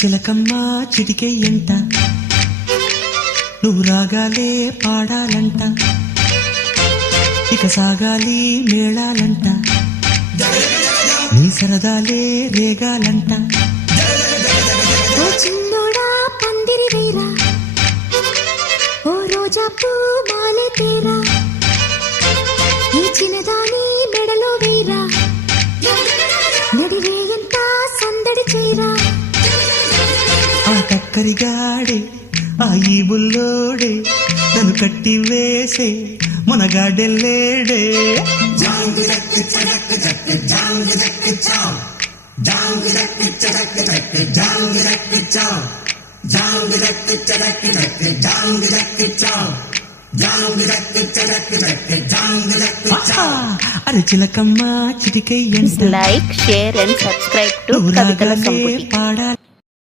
చిలకమ్మ చిటికెయ్యంట నువ్వు రాగాలే పాడాలంట ఇక సాగాలి మేళాలంట నీ సరదాలే రేగాలంట ఓ చిన్నోడా పందిరి వేరా ఓ రోజా పూ మాలే తేరా ఈ చిన్నదాని మెడలో వేరా నడిరే ఎంత సందడి చేరా ఆ కక్కరిగాడే ఆ ఈ బుల్లోడే నన్ను కట్టి వేసే మునగాడెల్లేడే అరే చిలకమ్మ చిటికెయ్యంట Like, share and subscribe to నువ్వు Kavitala రాగాలే Samputi. పాడాలంట